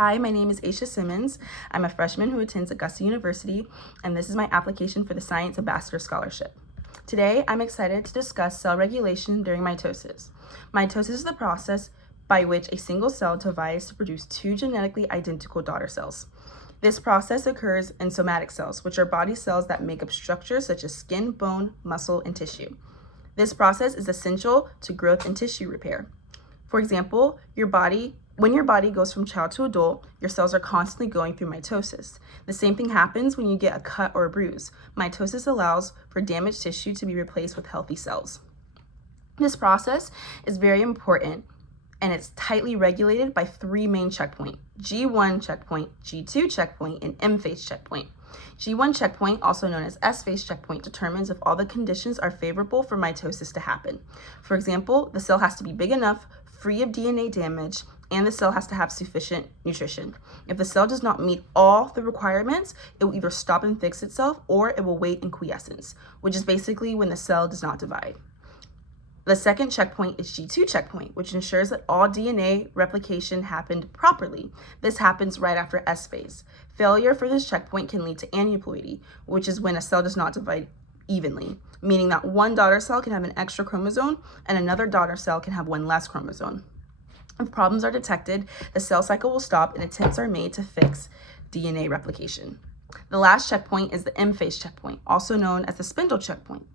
Hi, my name is Aisha Simmons. I'm a freshman who attends Augusta University, and this is my application for the Science Ambassador Scholarship. Today, I'm excited to discuss cell regulation during mitosis. Mitosis is the process by which a single cell divides to produce two genetically identical daughter cells. This process occurs in somatic cells, which are body cells that make up structures such as skin, bone, muscle, and tissue. This process is essential to growth and tissue repair. For example, when your body goes from child to adult, your cells are constantly going through mitosis. The same thing happens when you get a cut or a bruise. Mitosis allows for damaged tissue to be replaced with healthy cells. This process is very important, and it's tightly regulated by three main checkpoints: G1 checkpoint, G2 checkpoint, and M phase checkpoint. G1 checkpoint, also known as S phase checkpoint, determines if all the conditions are favorable for mitosis to happen. For example, the cell has to be big enough, free of DNA damage, and the cell has to have sufficient nutrition. If the cell does not meet all the requirements, it will either stop and fix itself, or it will wait in quiescence, which is basically when the cell does not divide. The second checkpoint is G2 checkpoint, which ensures that all DNA replication happened properly. This happens right after S phase. Failure for this checkpoint can lead to aneuploidy, which is when a cell does not divide evenly, meaning that one daughter cell can have an extra chromosome and another daughter cell can have one less chromosome. If problems are detected, the cell cycle will stop and attempts are made to fix DNA replication. The last checkpoint is the M phase checkpoint, also known as the spindle checkpoint.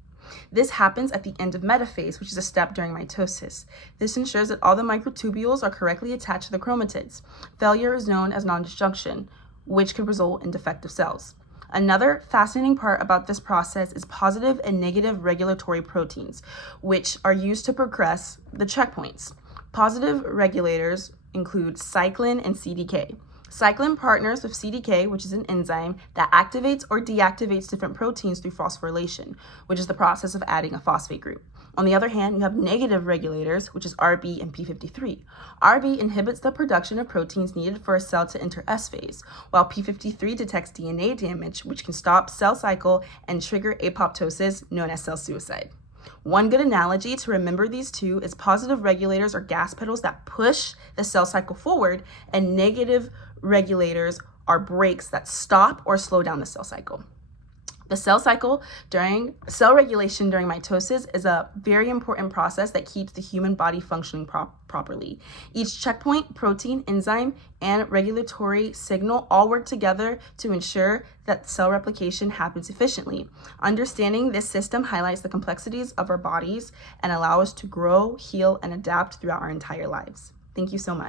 This happens at the end of metaphase, which is a step during mitosis. This ensures that all the microtubules are correctly attached to the chromatids. Failure is known as non-disjunction, which can result in defective cells. Another fascinating part about this process is positive and negative regulatory proteins, which are used to progress the checkpoints. Positive regulators include cyclin and CDK. Cyclin partners with CDK, which is an enzyme that activates or deactivates different proteins through phosphorylation, which is the process of adding a phosphate group. On the other hand, you have negative regulators, which is RB and P53. RB inhibits the production of proteins needed for a cell to enter S phase, while P53 detects DNA damage, which can stop cell cycle and trigger apoptosis, known as cell suicide. One good analogy to remember these two is positive regulators are gas pedals that push the cell cycle forward, and negative regulators are brakes that stop or slow down the cell cycle. The cell regulation during mitosis is a very important process that keeps the human body functioning properly. Each checkpoint, protein, enzyme, and regulatory signal all work together to ensure that cell replication happens efficiently. Understanding this system highlights the complexities of our bodies and allows us to grow, heal, and adapt throughout our entire lives. Thank you so much.